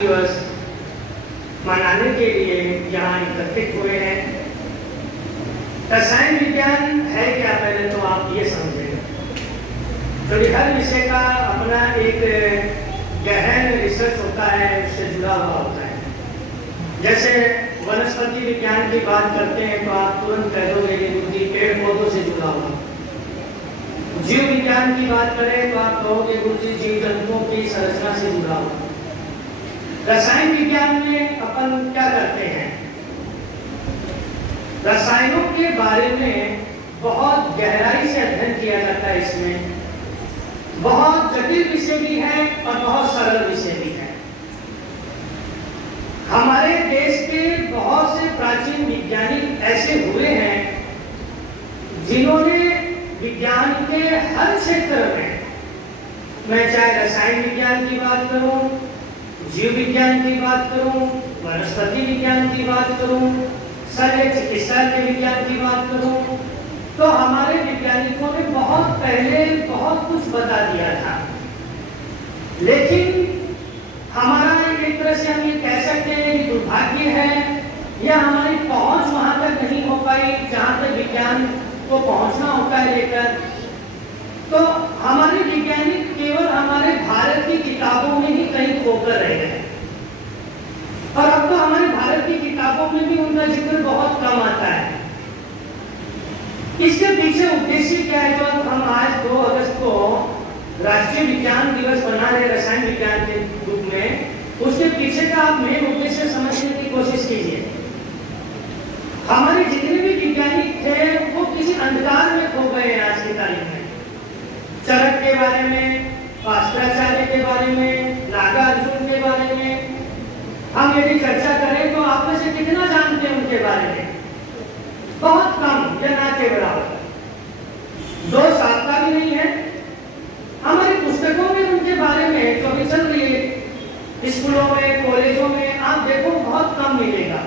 दिवस मनाने के लिए यहाँ एकत्रित हुए हैं। रसायन विज्ञान है क्या, पहले तो आप ये समझें। तो हर विषय का अपना एक गहन रिसर्च होता है, उससे जुड़ा हुआ होता है। जैसे वनस्पति विज्ञान की बात करते हैं तो आप तुरंत कह दोगे कि पेड़ पौधों से जुड़ा हुआ। जीव विज्ञान की बात करें तो आप कहोगे गुरुजी जीव जंतुओं की संरचना से जुड़ा हुआ। रसायन विज्ञान में अपन क्या करते हैं, रसायनों के बारे में बहुत गहराई से अध्ययन किया जाता है। इसमें बहुत जटिल विषय भी है और बहुत सरल विषय भी है। हमारे देश के बहुत से प्राचीन वैज्ञानिक ऐसे हुए हैं जिन्होंने विज्ञान के हर क्षेत्र में, मैं चाहे रसायन विज्ञान की बात करूं, जीव विज्ञान की बात करूं, वनस्पति विज्ञान की बात करूं, शल्य चिकित्सा के विज्ञान की बात करूं, तो हमारे वैज्ञानिकों ने बहुत पहले बहुत कुछ बता दिया था। लेकिन हमारा एक तरह से हम ये कह सकते हैं कि दुर्भाग्य है या हमारी पहुंच वहां तक नहीं हो पाई जहां तक विज्ञान को पहुंचना होता है लेकर। तो हमारे वैज्ञानिक केवल हमारे भारत की किताबों में ही कहीं खोकर रह गए, और अब तो हमारे भारत की किताबों में भी उनका जिक्र बहुत कम आता है। इसके पीछे उद्देश्य क्या है? जो हम आज 2 अगस्त को राष्ट्रीय विज्ञान दिवस मना रहे रसायन विज्ञान के रूप में, उसके पीछे का आप मेन उद्देश्य समझने की कोशिश कीजिए। हमारे जितने भी वैज्ञानिक थे वो किसी अंधकार में खो गए हैं आज की तारीख में। चरक के बारे में, पास्कराचार्य के बारे में, नागार्जुन के बारे में हम यदि चर्चा करें तो आप में से कितना जानते हैं उनके बारे में? बहुत कम या ना के बराबर। 2 साल का भी नहीं है। हमारी पुस्तकों में उनके बारे में जो भी चल रही है स्कूलों में, कॉलेजों में, आप देखो बहुत कम मिलेगा।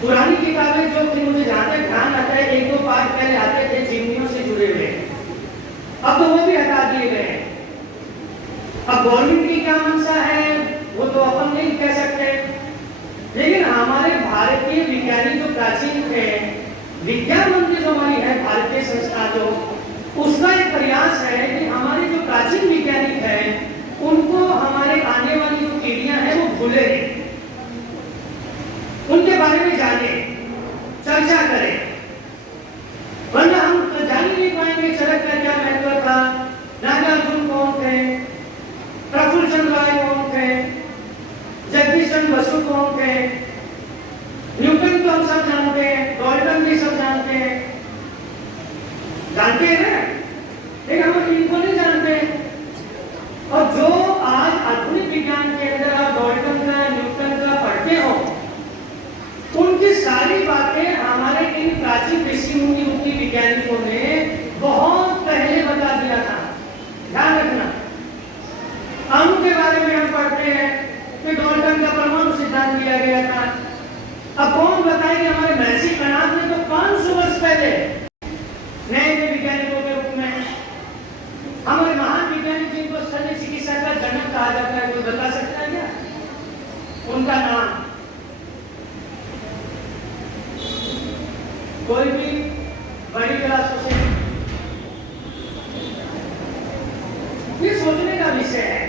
पुरानी किताबें जो थी, मुझे जहां तक ध्यान आता है 1-2 पाठ पहले आते थे चिमनियों से जुड़े हुए, अब तो वो भी हटा दिए गए। अब गवर्नमेंट की क्या मंशा है वो तो अपन नहीं कह सकते, लेकिन हमारे भारतीय वैज्ञानिक जो प्राचीन थे, विज्ञान मंत्री जो हमारी है भारतीय संस्था, जो उसका एक प्रयास है कि हमारे जो प्राचीन वैज्ञानिक हैं उनको हमारे आने वाली जो पीढ़ियां हैं वो भूले नहीं, उनके बारे में जाने, चर्चा करें। वरना हम तो जान ही नहीं पाएंगे चरक का क्या महत्व था, नागार्जुन कौन थे, प्रफुल्ल चंद्र राय कौन थे, जगदीश चंद्र बसु कौन थे, न्यूटन तो हम सब जानते हैं, डाल्टन भी सब जानते हैं, जानते हैं ना, लेकिन हम इनको नहीं जानते। और जो आज आधुनिक विज्ञान के अंदर आप डाल्टन का, न्यूटन का पढ़ते हो, उनकी सारी बातें हमारे इन प्राचीन ऋषि मुनि वैज्ञानिकों ने बहुत पहले बता दिया था। ध्यान रखना, अणु के बारे में हम पढ़ते हैं कि डाल्टन का परमाणु सिद्धांत दिया गया था। अब कौन बताएंगे? हमारे महर्षि कणाद ने तो 500 वर्ष पहले नए वैज्ञानिकों के रूप में, हमारे महान वैज्ञानिक जिनको शल्य चिकित्सा का जनक कहा जाता है, कोई बता सकता है क्या उनका नाम? कोई भी बड़ी क्लासों से? ये सोचने का विषय है,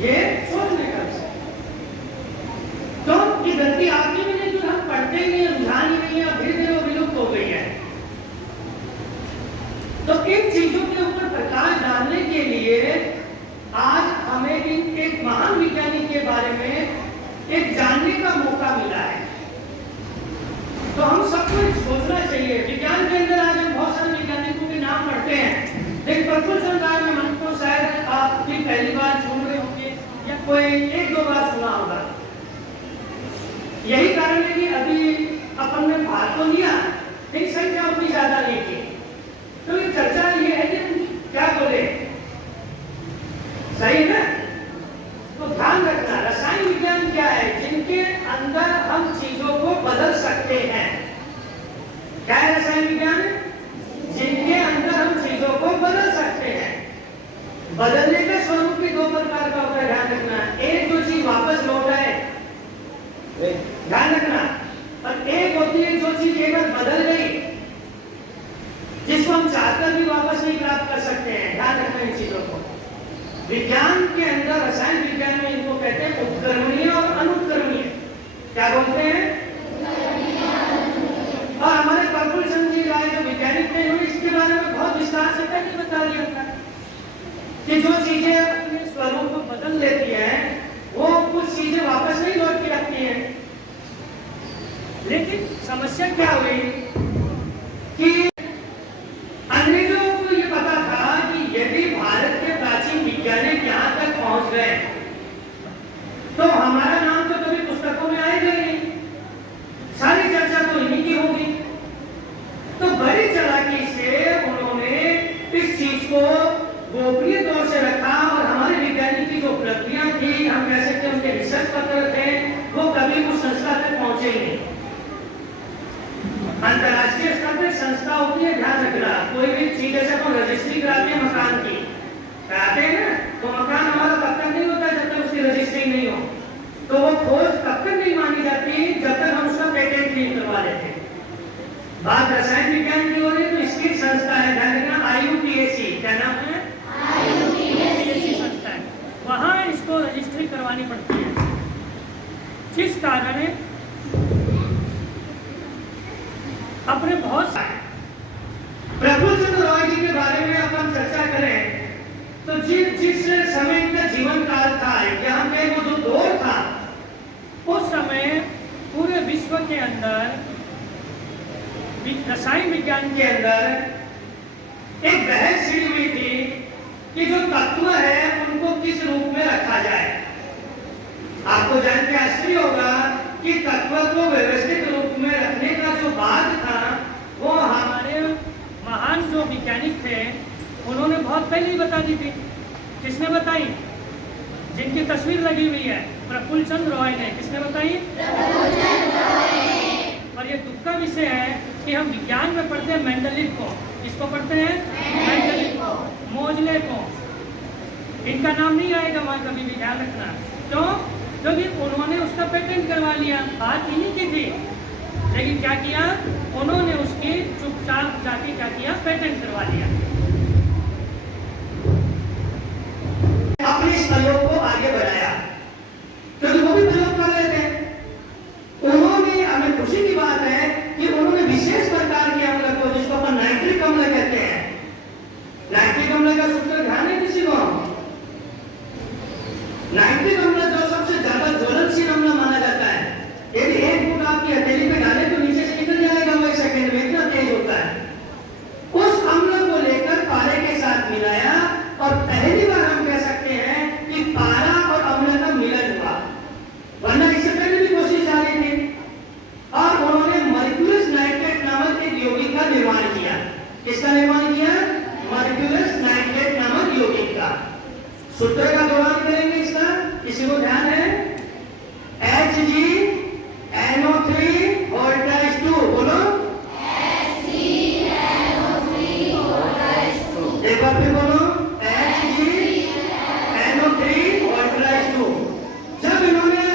ये सोचने का विषय। तो ये गलती आपकी भी नहीं, जो हम पढ़ते ही नहीं, रुझान ही नहीं है, धीरे धीरे वो विलुप्त हो गई है। तो इन चीजों के ऊपर प्रकाश डालने के लिए आज हमें इन एक महान वैज्ञानिक के बारे में एक जानने का मौका मिला है। तो हम सबको सोचना चाहिए। विज्ञान के अंदर आज हम बहुत सारे वैज्ञानिकों के नाम पढ़ते हैं, लेकिन प्रफुल्ल चंद्र राय में मन को शायद आप भी पहली बार सुन रहे होंगे या कोई 1-2 बार सुना होगा। यही कारण है कि अभी अपन ने भाग तो लिया, लेकिन संख्या उतनी ज्यादा नहीं थी। तो ये चर्चा ये है कि क्या बोले, सही है? तो ध्यान रखना, रसायन विज्ञान क्या है? जिनके अंदर हम चीजों को बदल सकते हैं। क्या है रसायन विज्ञान? जिनके अंदर हम चीजों को बदल सकते हैं। बदलने का स्वरूप भी 2 प्रकार का होता है। के अंदर रसायन विज्ञान में इनको कहते हैं उत्क्रमणीय और अनुत्क्रमणीय। क्या बोलते हैं? और हमारे प्रफुल्ल चंद्र जी राय जो वैज्ञानिक थे उन्होंने इसके बारे में बहुत विस्तार से पहले बता दिया था कि जो चीजें अपने स्वरूप को बदल लेती हैं वो कुछ चीजें वापस नहीं लौट के आती हैं। लेकिन समस्या क्या हुई कि अंग्रेजों को ये पता था कि यदि भारत के प्राचीन वैज्ञानिक यहाँ तक पहुंच गए तो हमारा नाम तो कभी पुस्तकों में आएगा नहीं, सारी चर्चा तो इन्हीं की होगी। तो बड़ी चालाकी से उन्होंने इस चीज को गोपनीय तौर से रखा और हमारे वैज्ञानिक की जो उपलब्धियां थी, हम कह सकते हैं उनके रिसर्च पत्र थे, वो कभी उस संस्था तक पहुंचे ही नहीं। अंतरराष्ट्रीय स्तर पर संस्था होती है, ध्यान रखना, कोई भी चीज जैसे अपन रजिस्ट्री कराते हैं मकान की, कराते हैं ना, तो मकान हमारा तब तक नहीं होता जब तक उसकी रजिस्ट्री नहीं हो। तो वो खोज तब तक नहीं मानी जाती जब तक हम उसका पेटेंट नहीं करवा लेते। बात रसायन विज्ञान की हो रही है तो इसकी संस्था है, ध्यान रखना, IUPAC, क्या नाम है? IUPAC संस्था है, वहां इसको रजिस्ट्री करवानी पड़ती है। जिस कारण अपने बहुत प्रफुल्ल चंद्र रॉय जी के बारे में अपन चर्चा करें तो जिस समय इनका जीवन काल था, यहाँ पे वो जो दौर था, उस समय पूरे विश्व के अंदर रसायन विज्ञान के अंदर एक बहस छिड़ी हुई थी कि जो तत्व है उनको किस रूप में रखा जाए। आपको जान के आश्चर्य होगा कि तत्व को व्यवस्थित रूप में रखने का जो बात था वो हमारे महान जो वैज्ञानिक थे उन्होंने बहुत पहले ही बता दी थी। किसने बताई? जिनकी तस्वीर लगी हुई है, प्रफुल्ल चंद्र रॉय ने। किसने बताई? और ये दुख का विषय है कि हम विज्ञान में पढ़ते हैं मेंडलीव को। किसको पढ़ते हैं? मेंडलीव को, मोजले को। इनका नाम नहीं आएगा वहां कभी भी, ध्यान रखना। क्यों? क्योंकि उन्होंने उसका पेटेंट करवा लिया, बात इन्हीं की थी। लेकिन क्या किया उन्होंने? उसकी चुपचाप जाके क्या किया? पेटेंट करवा लिया। अपने इस प्रयोग को आगे बढ़ाया क्योंकि वो भी प्रयोग कर रहे थे। उन्होंने, हमें खुशी की बात है कि उन्होंने विशेष प्रकार के अम्ल को, जिसको अपन नाइट्रिक अम्ल कहते हैं, नाइट्रिक अम्ल का सूत्र ध्यान है किसी को? नाइट्रिक अम्ल जो सबसे ज्यादा ज्वलनशील अम्ल माना जाता है, यदि एक फूट आपकी हथेली पे डाले तो नीचे से निकल जाएगा वो 1 सेकंड में, इतना तेज होता है। उस अम्ल को लेकर पारे के साथ मिलाया और पहली बार हम कह सकते हैं कि पारा और अम्ल का मिलन हुआ, वरना इससे पहले भी कोशिश जारी थी। और उन्होंने मर्क्यूरस नाइट्रेट नामक एक यौगिक का निर्माण किया। किसका निर्माण किया? मर्क्यूरस नाइट्रेट नामक यौगिक का। सूत्र का दोहन करेंगे इसका, किसी को ध्यान है? HgNO3 2, बोलो। एक बार फिर बोलो, HgNO3 2। जब इन्होंने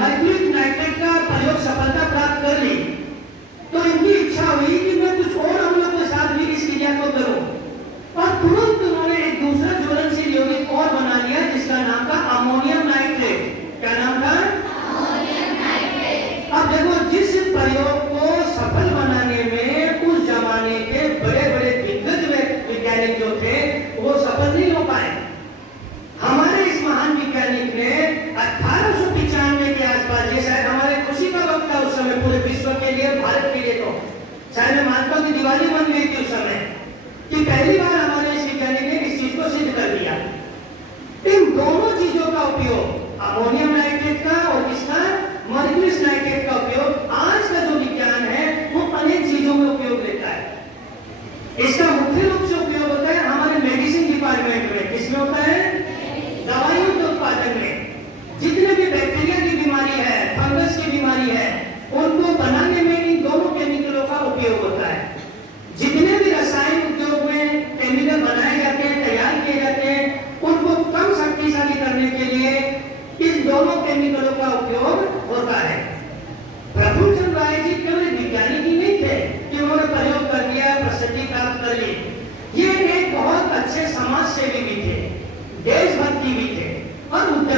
मर्क्यूरिक नाइट्रेट का प्रयोग सफलता प्राप्त कर ली तो इनकी इच्छा हुई कि मैं कुछ और अम्लों के साथ भी इस क्रिया को करूं, और तुरंत उन्होंने एक दूसरा ज्वलनशील यौगिक और बना लिया जिसका नाम था अमोनियम नाइट्रेट। क्या नाम था? Ammonium nitrate. अब देखो, जिस प्रयोग को सफल बनाने में उस जमाने के बड़े बड़े दिग्गज वैज्ञानिक जो थे वो सफल नहीं हो पाए, हमारे इस महान वैज्ञानिक ने 1895 के आसपास, ये शायद हमारे खुशी का वक्त था उस समय पूरे विश्व के लिए, भारत के लिए, तो शायद मैं मानता हूं कि दिवाली बन गई थी उस समय कि पहली बार हमारे इस वैज्ञानिक ने इस चीज को सिद्ध कर दिया। इन दोनों चीजों का उपयोग, अमोनियम नाइट्रेट का और किसका? मर्क्यूरस नाइट्रेट का उपयोग आज का जो विज्ञान है वो अनेक चीजों में उपयोग लेता है। इसका मुख्य रूप से उपयोग होता है हमारे मेडिसिन डिपार्टमेंट में। किसमें होता है? दवाइयों के उत्पादन में। जितने भी बैक्टीरिया की बीमारी है, फंगस की बीमारी है, उनको बनाने में इन दोनों केमिकलों का उपयोग होता है। जितने भी रसायन उद्योग में केमिकल बनाए जाते हैं, तैयार किए जाते हैं, उनको कम शक्तिशाली करने के लिए इन दोनों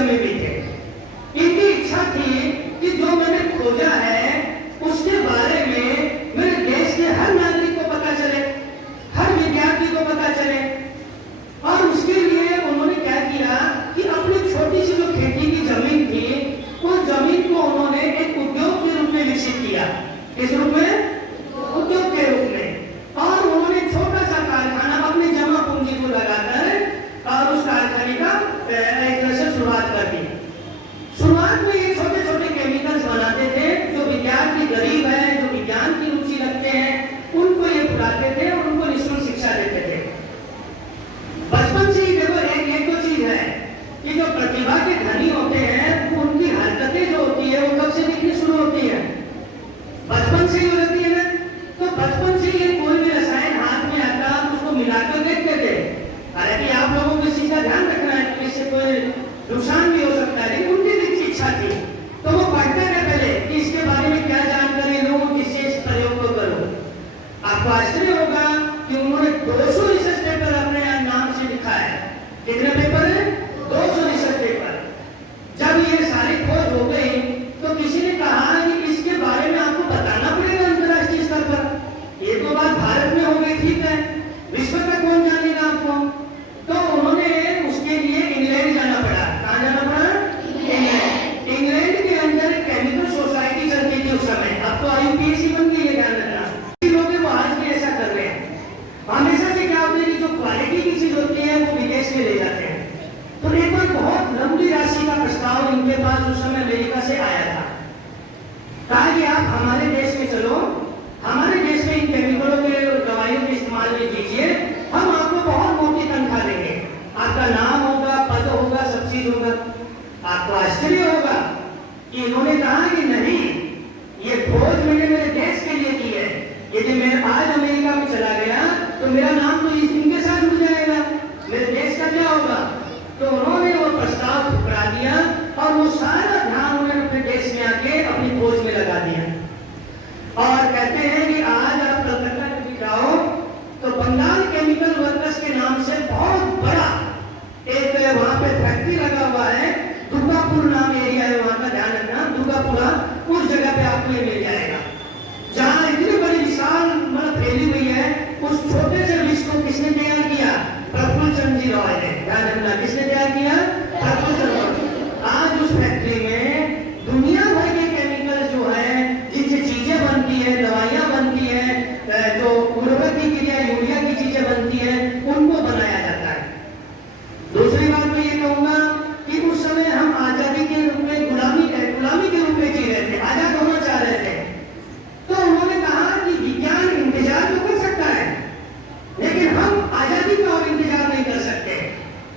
में भी थे। इनकी इच्छा थी कि जो मैंने खोजा है उसके बारे में मेरे देश के हर नागरिक को पता चले, हर विद्यार्थी को पता चले। और उसके लिए उन्होंने क्या किया कि अपनी छोटी सी जो खेती की जमीन थी, उस जमीन को उन्होंने एक उद्योग के रूप में विकसित किया। किस रूप में? उद्योग के रूप में। और उन्होंने छोटा सा कारखाना अपने जमा पूंजी को लगाकर और उस कारखाने का एक तरह से शुरुआत कर दी। शुरुआत में ये छोटे छोटे केमिकल्स बनाते थे, जो विद्यार्थी गरीब है, जो विज्ञान की रुचि रखते हैं, उनको ये बुलाते थे और उनको निःशुल्क शिक्षा देते थे। बचपन से ही देखो एक तो चीज है कि जो प्रतिभा के धनी होते हैं, उनकी हरकतें जो होती है वो कब से दिखनी शुरू होती है? बचपन से ही होती है ना। तो बचपन से ये कोई भी रसायन हाथ में आता उसको मिलाकर देखते थे। हालांकि आप लोगों को इस चीज का ध्यान रखना है कि इससे कोई नुकसान भी हो सकता है, लेकिन उनकी इच्छा थी तो वो पढ़ते थे पहले कि इसके बारे में क्या जानकारी लूं, किससे इस प्रयोग को करूं। आपको आश्चर्य होगा कि उन्होंने 200 रिसर्च पेपर अपने नाम से लिखा है। कितने पेपर है? 200 रिसर्च पेपर। जब ये सारी खोज हो गई तो किसी ने कहा कि इसके बारे में आपको बताना पड़ेगा अंतर्राष्ट्रीय स्तर पर। ये तो बात भारत में हो गई, ठीक है, विश्व में कौन जानेगा आपको? तो उन्होंने उसके लिए इंग्लैंड जाना पड़ा। कहां जाना पड़ा? इंग्लैंड के अंदर एक केमिकल सोसाइटी चलती थी उस समय। अब तो IUPAC बन गई है, ध्यान रखना। लोग वो आज भी ऐसा कर रहे हैं। हमेशा से क्या होता है कि जो क्वालिटी की चीज होती है वो विदेश में ले जाते हैं। तो एक बार बहुत लंबी राशि का प्रस्ताव इनके पास उस समय अमेरिका से आया था। कहा कि आप हमारे देश में चलो, हमारे देश में इन केमिकलों के दवाइयों के इस्तेमाल में कीजिए, हम आपको बहुत मोटी तनख्वाह देंगे, आपका नाम होगा, पद होगा, सब चीज होगा। आपको आश्चर्य होगा कि इन्होंने कहा कि नहीं, ये खोज मैंने मेरे देश के लिए की है। यदि मैं आज अमेरिका में चला गया तो मेरा नाम तो इनके साथ जुड़ जाएगा, मेरे देश का क्या होगा? तो उन्होंने वो प्रस्ताव ठुकरा दिया और वो सारा ध्यान उन्होंने अपने देश में आके अपनी खोज में लगा दिया। और कहते हैं कि आज आप कलकत्ता में भी जाओ तो बंगाल केमिकल वर्कर्स के नाम से बहुत बड़ा एक वहां पे फैक्ट्री लगा हुआ है। दुर्गापुर नाम एरिया है वहां का, ध्यान रखना, दुर्गापुरा, उस जगह पे आपको ये मिल जाएगा, जहां इतनी बड़ी विशाल मतलब फैली हुई है। उस छोटे से विश्व को किसने तैयार किया? प्रफुल्ल चंद्र जी रॉय ने। ध्यान रखना, किसने तैयार किया? प्रफुल्ल चंद्र। आज उस फैक्ट्री में दुनिया भर के केमिकल जो है, जिनसे चीजें बनती है, दवाइयां बनती है, जो उर्वरक की क्रिया यूरिया की चीजें बनती है, उनको बनाया जाता है। दूसरी बात मैं ये कहूंगा कि उस समय हम आजादी के रूप में गुलामी के रूप में जी रहे थे, आजाद होना चाह रहे थे। तो उन्होंने कहा कि विज्ञान इंतजार तो कर सकता है, लेकिन हम आजादी का और इंतजार नहीं कर सकते।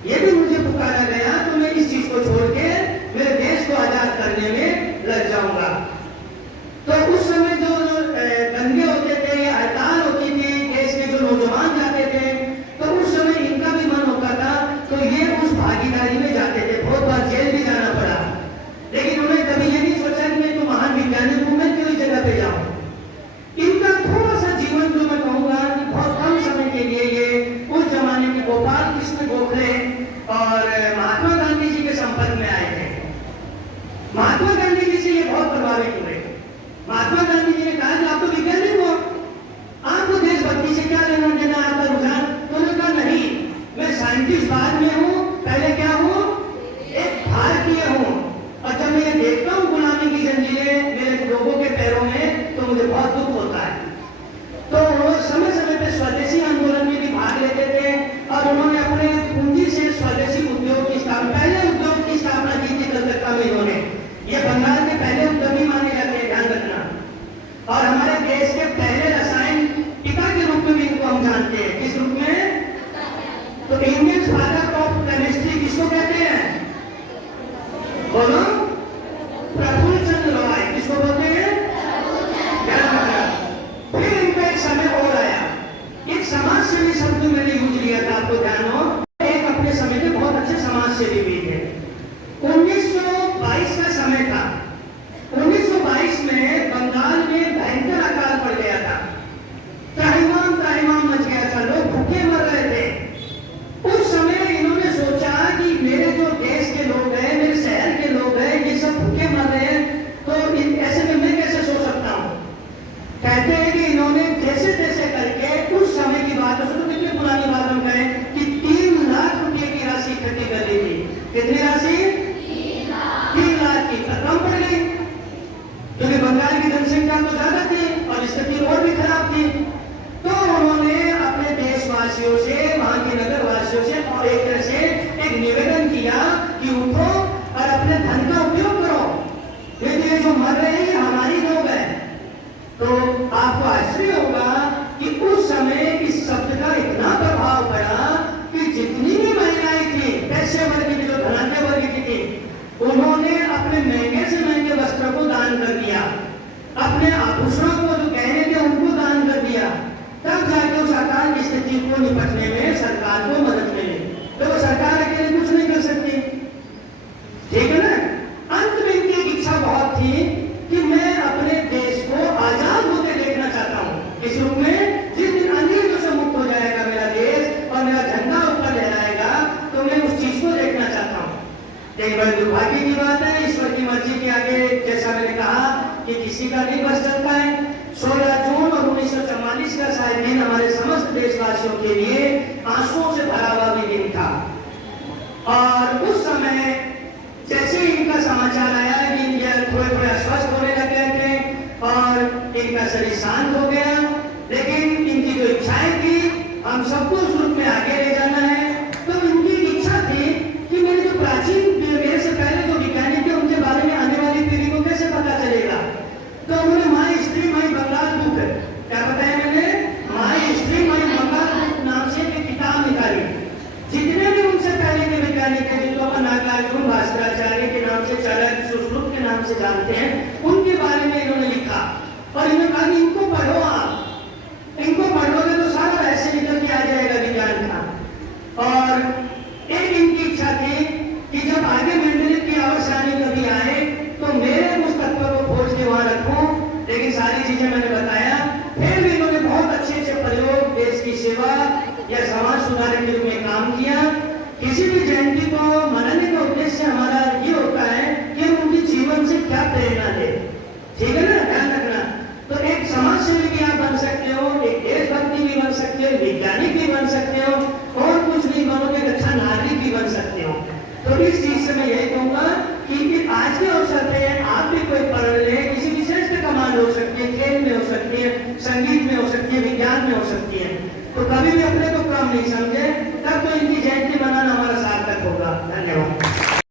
ये भी मुझे पुकारा गया तो मैं इस चीज को छोड़ के मेरे देश को आजाद करने में लग जाऊंगा। तो उस समय जो दंगे होते थे या हड़ताल होती थी, देश के जो नौजवान जाते थे, तो उस समय इनका भी मन होता था, तो ये उस भागीदारी में जाते थे। बहुत बार जेल भी जाना पड़ा, लेकिन उन्होंने कभी ये नहीं सोचा कि मैं तो महान वैज्ञानिक हूं, मैं क्यों इस जगह पे जाऊं। इनका थोड़ा सा जीवन जो मैं कहूंगा कि बहुत कम समय के लिए ये उस जमाने के गोपाल कृष्ण गोखले और महात्मा गांधी जी के संपर्क में आए थे। महात्मा गांधी जी से ये बहुत प्रभावित हुए। महात्मा गांधी जी ने कहा कि आप तो वैज्ञानिक हो, आपको देशभक्ति से क्या लेना देना, आपका रुझान? तो उन्होंने कहा नहीं, मैं साइंटिस्ट बाद में हूं, पहले क्या हूं? एक भारतीय हूं। और जब मैं ये देखता हूं गुलामी की जंजीरें मेरे लोगों के पैरों में, तो मुझे बहुत दुख होता है। तो वो समय समय पे स्वदेशी आंदोलन में भी भाग लेते थे और उन्होंने अपने पूंजी से स्वदेशी उद्योग की स्थापना, पहले उद्योग की स्थापना की थी कलकत्ता में इन्होंने। ये बंगाल के पहले उद्यमी माने जाते हैं, ध्यान रखना। और हमारे कितनी राशि? 3 लाख की। कम पड़ गई क्योंकि बंगाल की जनसंख्या तो ज्यादा थी और स्थिति और भी खराब थी। तो उन्होंने अपने देशवासियों से, वहां के नगरवासियों से और एक तरह से एक निवेदन किया कि उठो और अपने धन का उपयोग करो, क्योंकि ये जो मर रहे हैं ये हमारी लोग हैं। तो आपको आश्चर्य होगा कि उस समय इस शब्द का इतना प्रभाव पड़ा कि जितनी भी महिलाएं थी, पैसे वर्ग की, जो धनाढ्य वर्ग की थी, उन्होंने अपने महंगे से महंगे वस्त्रों को दान कर दिया, अपने आभूषणों को, जो गहने थे, उनको दान कर दिया। तब जाके उस अकाल की स्थिति को निपटने में सरकार को मदद मिली। तो वो सरकार अकेले कुछ नहीं कर सकती, ठीक है ना। अंत में इनकी एक इच्छा बहुत थी कि मैं अपने देश को आजाद होते देखना चाहता हूं, इस रूप में जिस दिन अंग्रेजों से मुक्त हो जाएगा मेरा देश और मेरा झंडा ऊपर लहराएगा, तो मैं उस चीज को देखना चाहता हूं। एक बड़ी दुर्भाग्य की बात है, ईश्वर की मर्जी के आगे, जैसा मैंने कहा कि किसी का नहीं बस चलता है। 16 जून और 1944 का शायद दिन हमारे समस्त देशवासियों के लिए आंसुओं से भरा हुआ भी दिन था। और उस समय जैसे इनका समाचार आया कि ये थोड़े थोड़े अस्वस्थ होने लग गए थे और इनका शरीर शांत हो गया, लेकिन इनकी जो इच्छाएं थी, हम सबको उस रूप में आगे ले जाना है। तो इनकी इच्छा थी कि मेरे जो प्राचीन, मेरे से पहले जो वैज्ञानिक थे, उनके बारे में आने वाली पीढ़ी को कैसे पता चलेगा। तो उन्होंने माई स्त्री माई बंगाल बुक, क्या बताया मैंने, माई स्त्री माई बंगाल बुक नाम से एक किताब निकाली। जितने भी उनसे पहले के वैज्ञानिक थे, जिनको अपन नागार्जुन, भास्कराचार्य के नाम से, चाणक्य, सुश्रुत के नाम से जानते हैं, उनके बारे में इन्होंने लिखा और इन्होंने कहा कि इनको पढ़ो, आप इनको पढ़ोगे तो सारा रहस्य निकल के आ जाएगा विज्ञान का। और एक इनकी इच्छा थी कि जब आगे मेंडेलिव की आवश्यकता कभी आए तो मेरे उस तत्व को खोज के वहां रखूं। लेकिन सारी चीजें मैंने बताया, फिर भी इन्होंने बहुत अच्छे अच्छे प्रयोग, देश की सेवा या समाज सुधार के रूप में काम किया। किसी भी जयंती को मनाने का उद्देश्य हमारा ये होता है कि हम उनके जीवन से क्या प्रेरणा ले, ठीक है ना, ध्यान रखना। तो एक समाज सेवी भी आप बन सकते हो, एक देशभक्ति भी बन सकते हो, वैज्ञानिक भी बन सकते हो, और कुछ नहीं बनोगे, एक अच्छा नागरिक भी बन सकते हो। तो इस चीज से मैं यही कहूंगा कि आज के अवसर पे आप भी कोई पढ़ ले, किसी विशेष पे कमांड हो सकती है, खेल में हो सकती है, संगीत में हो सकती है, विज्ञान में हो सकती है, तो कभी भी अपने को कम नहीं समझ